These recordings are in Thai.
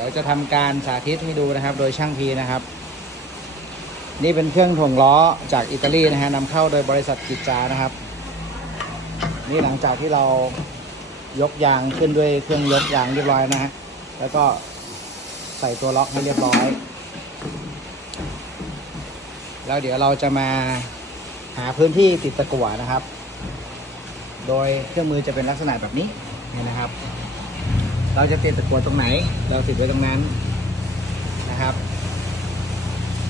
ดี๋ยวจะทำการสาธิตให้ดูนะครับ โดยช่างพีนะครับ นี่เป็นเครื่องถ่วงล้อจากอิตาลีนะฮะนำเข้าโดยบริษัทกิจจานะครับ นี่หลังจากที่เรายกยางขึ้นด้วยเครื่องยกยางเรียบร้อยนะฮะแล้วก็ใส่ตัวล็อกให้เรียบร้อย แล้วเดี๋ยวเราจะมาหาพื้นที่ติดตะกั่วนะครับ โดยเครื่องมือจะเป็นลักษณะแบบนี้นี่นะครับ เราจะติดตะกั่วตรงไหน เราติดไว้ตรงนั้นนะครับ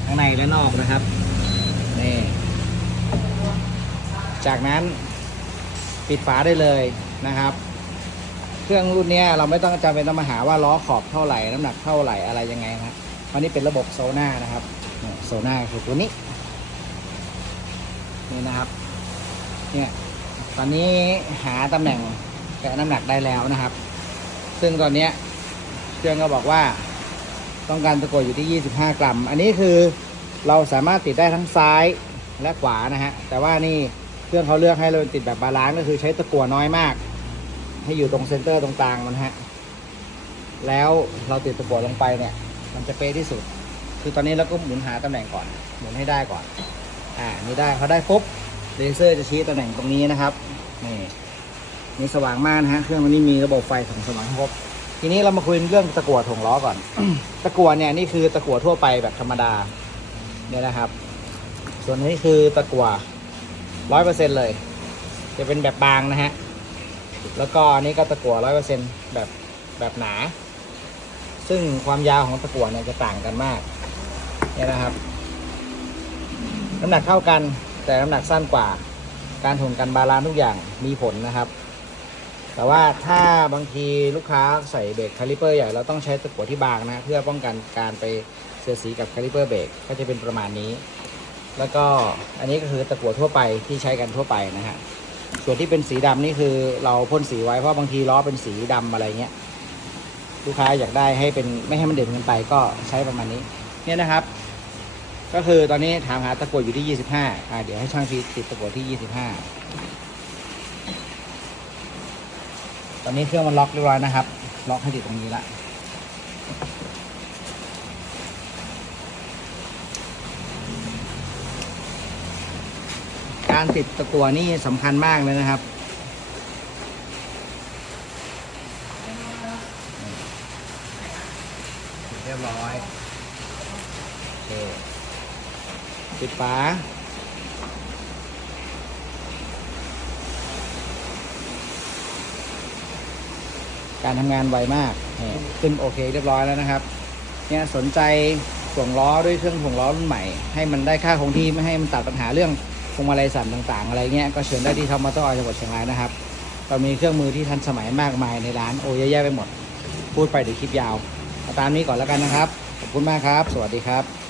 ทั้งในและนอกนะครับนี่จากนั้นปิดฝาได้เลยนะครับ เครื่องรุ่นนี้เราไม่ต้องจำเป็นต้องมาหาว่าล้อขอบเท่าไหร่น้ำหนักเท่าไหร่อะไรยังไงนะครับเพราะนี่เป็นระบบโซน่านะครับโซน่าคือตัวนี้นี่นะครับเนี่ยตอนนี้หาตำแหน่งแกะน้ำหนักได้แล้วนะครับ ซึ่งตอนนี้เครื่องก็บอกว่าต้องการตะกัวอยู่ที่ 25 กรัม อันนี้คือเราสามารถติดได้ทั้งซ้ายและขวานะฮะ แต่ว่านี่เครื่องเขาเลือกให้เราติดแบบบาลานซ์ก็คือใช้ตะกั่วน้อยมาก ให้อยู่ตรงเซนเตอร์ตรงกลางมันฮะ แล้วเราติดตะกั่วลงไปเนี่ย มันจะเป๊ะที่สุด คือตอนนี้เราก็หมุนหาตำแหน่งก่อน หมุนให้ได้ก่อน อ่า นี่ได้พอได้ปุ๊บเลเซอร์จะชี้ตำแหน่งตรงนี้นะครับ นี่ นี่สว่างมากนะฮะ เครื่องมันนี่มีระบบไฟส่องสว่างครบ ทีนี้เรามาคุยเรื่องตะกั่วถ่วงล้อก่อน ตะกั่วเนี่ยนี่คือตะกั่วทั่วไปแบบธรรมดาเนี่ยนะครับ ส่วนนี้คือตะกั่วร้อยเปอร์เซ็นเลย จะเป็นแบบบางนะฮะ แล้วก็อันนี้ก็ตะกั่วร้อยเปอร์เซ็นแบบแบบหนา ซึ่งความยาวของตะกั่วเนี่ยจะต่างกันมากเนี่ยนะครับ น้ำหนักเท่ากันแต่น้ำหนักสั้นกว่า การถ่วงกันบาลานซ์ทุกอย่างมีผลนะครับ แต่ว่าถ้าบางทีลูกค้าใส่เบรกคาลิเปอร์ใหญ่เราต้องใช้ตะกั่วที่บางนะเพื่อป้องกันการไปเสียสีกับคาลิเปอร์เบรกก็จะเป็นประมาณนี้ แล้วก็อันนี้ก็คือตะกั่วทั่วไปที่ใช้กันทั่วไปนะฮะส่วนที่เป็นสีดำนี่คือเราพ่นสีไว้เพราะบางทีล้อเป็นสีดำอะไรเงี้ยลูกค้าอยากได้ให้เป็นไม่ให้มันเด่นเกินไปก็ใช้ประมาณนี้เนี่ยนะครับ ก็คือตอนนี้ถามหาตะกั่วอยู่ที่ 25อ่าเดี๋ยวให้ช่างพีติดตะกั่วที่ 25 ตอนนี้เครื่องมันล็อกเรียบร้อยนะครับ ล็อกให้ติดตรงนี้ละการติดตะกั่วนี่สำคัญมากเลยนะครับ เรียบร้อย โอเค ปิดฝา การทำงานไวมากนี่ขึ้นโอเคเรียบร้อยแล้วนะครับ เนี่ยสนใจถ่วงล้อด้วยเครื่องถ่วงล้อรุ่นใหม่ ให้มันได้ค่าคงที่ไม่ให้มันตัดปัญหาเรื่องพวงมาลัยสั่นต่าง ๆ อะไรเงี้ยก็เชิญได้ที่ท็อปมอเตอร์ออยจังหวัดเชียงรายนะครับเรามีเครื่องมือที่ทันสมัยมากมายในร้านโอ้เยอะแยะไปหมด พูดไปเดี๋ยวคลิปยาวเอาตามนี้ก่อนแล้วกันนะครับ ขอบคุณมากครับ สวัสดีครับ